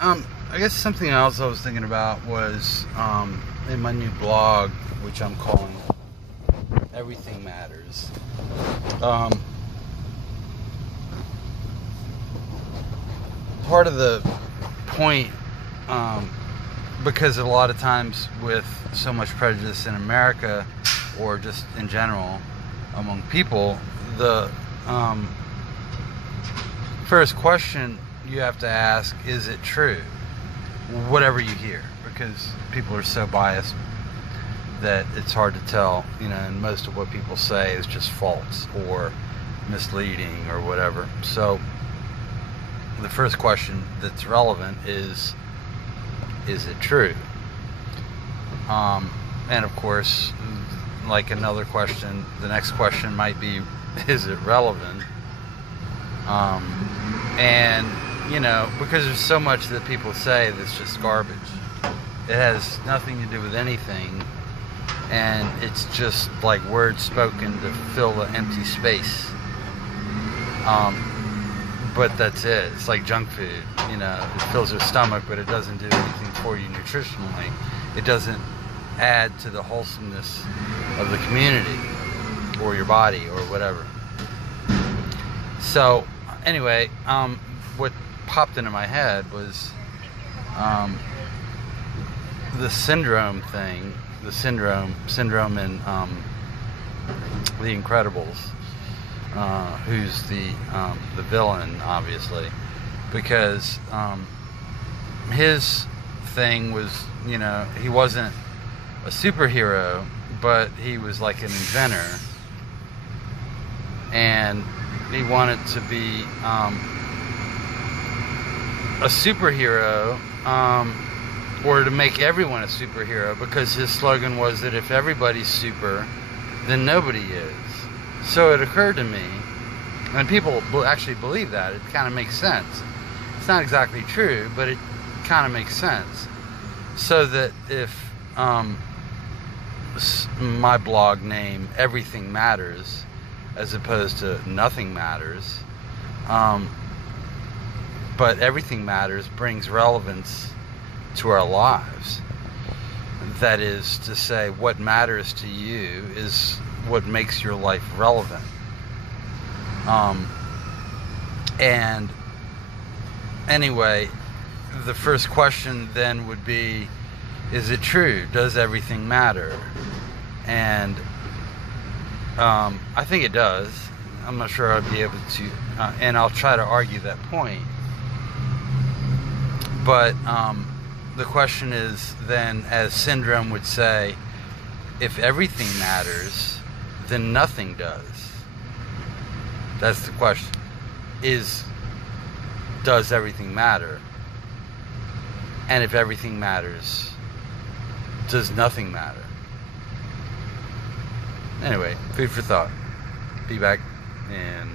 I guess something else I was thinking about was in my new blog, which I'm calling Everything Matters. Part of the point, because a lot of times with so much prejudice in America, or just in general among people, the first question you have to ask, is it true? Whatever you hear, because people are so biased that it's hard to tell, and most of what people say is just false or misleading or whatever. So the first question that's relevant is it true? And of course, like another question, the next question might be, is it relevant? And because there's so much that people say that's just garbage. It has nothing to do with anything, and it's just like words spoken to fill the empty space. But that's it. It's like junk food. It fills your stomach, but it doesn't do anything for you nutritionally. It doesn't add to the wholesomeness of the community or your body or whatever. So anyway, what popped into my head was the syndrome thing, the syndrome in The Incredibles, who's the villain, obviously, because his thing was, he wasn't a superhero, but he was like an inventor, and he wanted to be a superhero, or to make everyone a superhero, because his slogan was that if everybody's super, then nobody is. So it occurred to me, and people actually believe that, it kind of makes sense. It's not exactly true, but it kind of makes sense. So that if my blog name Everything Matters, as opposed to Nothing Matters, but Everything Matters brings relevance to our lives. That is to say, what matters to you is what makes your life relevant. And anyway, the first question then would be, is it true? Does everything matter? And I think it does. I'm not sure I'd be able to, and I'll try to argue that point. But the question is then, as Syndrome would say, if everything matters, then nothing does. That's the question. Does everything matter? And if everything matters, does nothing matter? Anyway, food for thought. Be back, and